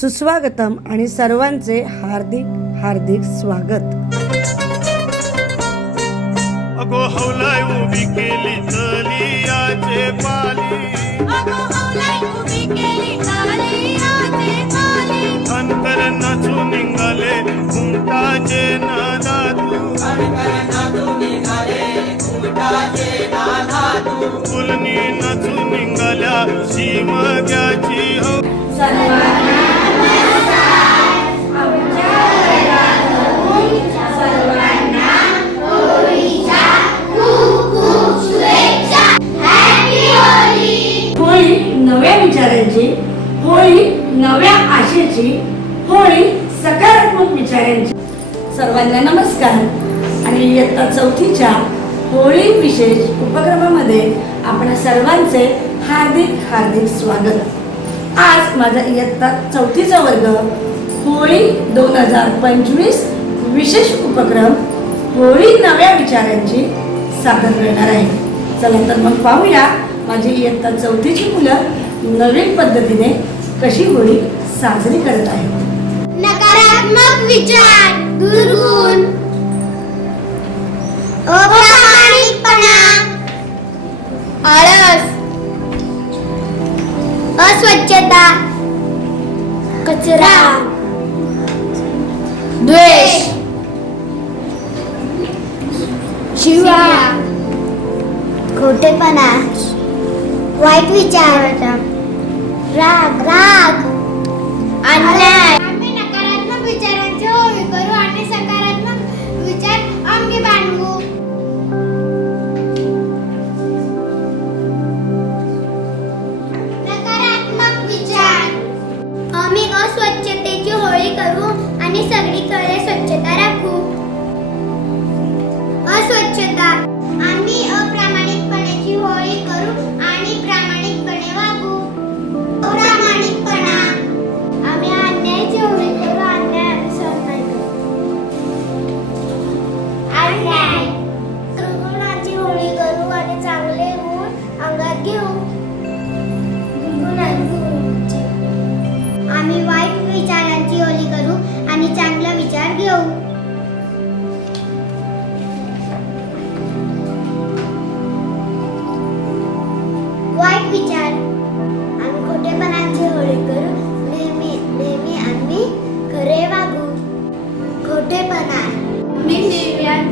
सुस्वागतम आणि सर्वांचे हार्दिक हार्दिक स्वागत. अगो हौलाय उभी केली चलियाचे पाली. अंतर नाचू निघाले घुमटाचे नादातू. फुलनी नाचू निघाल्या शिमग्याची हो. होळी विचारांची होळी सकारात्मक विचारांची. सर्वांना नमस्कार. आणि इयत्ता चौथीच्या होळी विशेष उपक्रमामध्ये आपण सर्वांचे हार्दिक हार्दिक स्वागत. आज माझा इयत्ता चौथीचा वर्ग होळी दोन हजार पंचवीस विशेष उपक्रम होळी नव्या विचारांची सादर करणार आहे. चला तर मग पाहूया माझी इयत्ता चौथीची मुलं नवीन पद्धतीने कशी होळी साजरी करत आहे. नकारात्मक विचार दुर्गुण. अप्रामाणिकपणा. आळस. अस्वच्छता. कचरा. द्वेष. शिवा खोटेपणा. वाईट विचार. राग. अस्वच्छतेची होळी करू आणि सगळीकडे स्वच्छता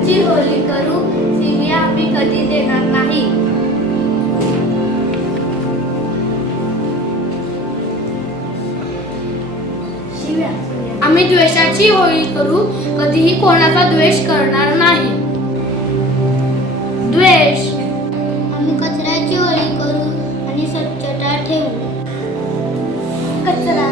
शिव्यांची होळी करू शिव्या आम्ही कधी देणार नाही. आम्ही द्वेषाची होळी करू कधीही कोणाचा द्वेष करणार नाही. द्वेष. आम्ही कचऱ्याची होळी करू आणि स्वच्छता ठेवू. कचरा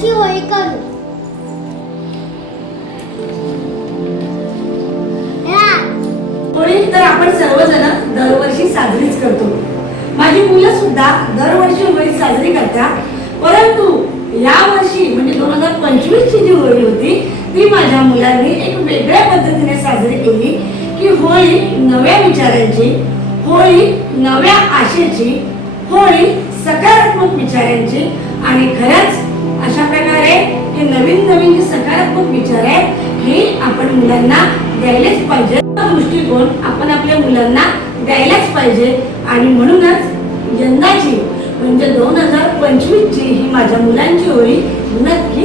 त्याची होळी करू होळी तर आपण सर्वजण दरवर्षी साजरीच करतो. माझी मुलं सुद्धा दरवर्षी होळी साजरी करतात परंतु या वर्षी म्हणजे दोन हजार पंचवीस ची जी होळी होती ती माझ्या मुलांनी एक वेगळ्या पद्धतीने साजरी केली की होळी नव्या विचारांची होळी नव्या आशेची होळी सकारात्मक विचारांची आणि खऱ्याच मुलांना द्यायलाच पाहिजे. दृष्टिकोन आपण आपल्या मुलांना द्यायलाच पाहिजे. आणि म्हणूनच यंदाची म्हणजे दोन हजार पंचवीस ची ही माझ्या मुलांची होळी नक्की